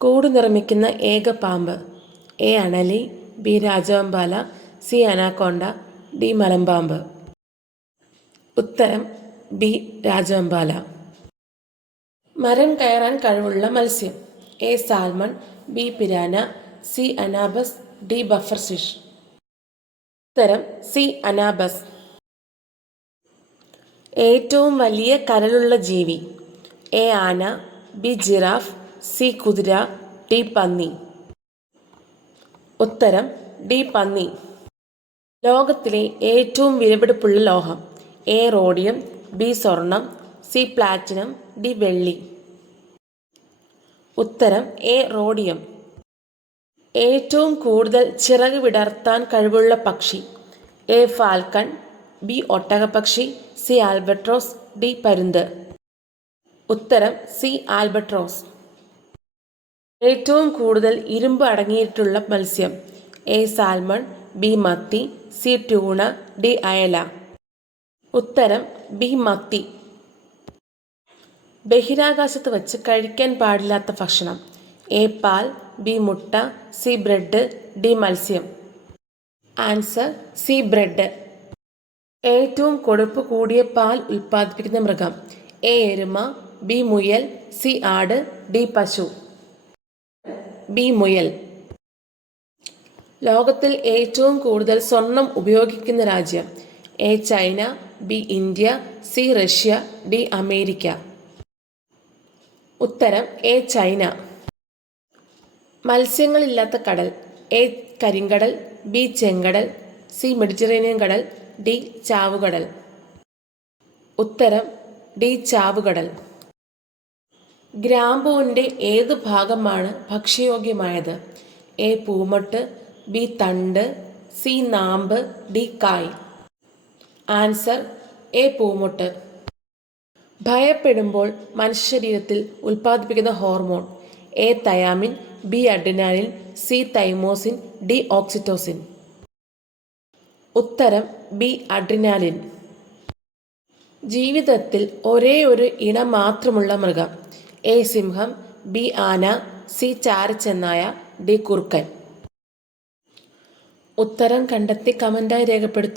കൂട് നിർമ്മിക്കുന്ന ഏക പാമ്പ്. എ അണലി, ബി രാജവെമ്പാല, സി അനാക്കോണ്ട, ഡി മലമ്പാമ്പ്. ഉത്തരം ബി രാജവെമ്പാല. മരം കയറാൻ കഴിവുള്ള മത്സ്യം. A salmon, B piranha, C anabas, D puffer fish. ഉത്തരം സി അനാബസ്. ഏറ്റവും വലിയ കരളുള്ള ജീവി. എ ആന, ബി ജിറാഫ്, സി കുതിര, ഡി പന്നി. ഉത്തരം ഡി പന്നി. ലോകത്തിലെ ഏറ്റവും വിലപിടിപ്പുള്ള ലോഹം. എ റോഡിയം, ബി സ്വർണം, സി പ്ലാറ്റിനം, ഡി വെള്ളി. ഉത്തരം എ റോഡിയം. ഏറ്റവും കൂടുതൽ ചിറക് വിടർത്താൻ കഴിവുള്ള പക്ഷി. എ ഫാൽക്കൺ, ബി ഒട്ടകപ്പക്ഷി, സി ആൽബട്രോസ്, ഡി പരുന്ത്. ഉത്തരം സി ആൽബട്രോസ്. ഏറ്റവും കൂടുതൽ ഇരുമ്പ് അടങ്ങിയിട്ടുള്ള മത്സ്യം. എ സാൽമൺ, ബി മത്തി, സി ട്യൂണ, ഡി അയല. ഉത്തരം ബി മത്തി. ബഹിരാകാശത്ത് വച്ച് കഴിക്കാൻ പാടില്ലാത്ത ഭക്ഷണം. എ പാൽ, ബി മുട്ട, സി ബ്രെഡ്, ഡി മത്സ്യം. Answer C bread. ഏറ്റവും കൊഴുപ്പ് കൂടിയ പാൽ ഉൽപ്പാദിപ്പിക്കുന്ന മൃഗം. എ എരുമ, ബി മുയൽ, സി ആട്, ഡി പശു. ബി മുയൽ. ലോകത്തിൽ ഏറ്റവും കൂടുതൽ സ്വർണം ഉപയോഗിക്കുന്ന രാജ്യം. A China, B India, C Russia, D America. ഉത്തരം എ ചൈന. മത്സ്യങ്ങളില്ലാത്ത കടൽ. എ കരിങ്കടൽ, ബി ചെങ്കടൽ, സി മെഡിറ്ററേനിയൻ കടൽ, ഡി ചാവുകടൽ. ഉത്തരം ഡി ചാവുകടൽ. ഗ്രാമ്പൂവിൻ്റെ ഏതു ഭാഗമാണ് ഭക്ഷ്യയോഗ്യമായത്? എ പൂമൊട്ട്, ബി തണ്ട്, സി നാമ്പ്, ഡി കായ്. ആൻസർ എ പൂമൊട്ട്. ഭയപ്പെടുമ്പോൾ മനുഷ്യ ശരീരത്തിൽ ഉൽപ്പാദിപ്പിക്കുന്ന hormone. A thiamine, B adrenaline, C thymosin, D oxytocin. ഉത്തരം ബി അഡ്രിനാലിൻ. ജീവിതത്തിൽ ഒരേ ഒരു ഇണ മാത്രമുള്ള മൃഗം. എ സിംഹം, ബി ആന, സി ചാരച്ചെന്നായ, ഡി കുറുക്കൻ. ഉത്തരം കണ്ടെത്തി കമൻ്റായി രേഖപ്പെടുത്തുക.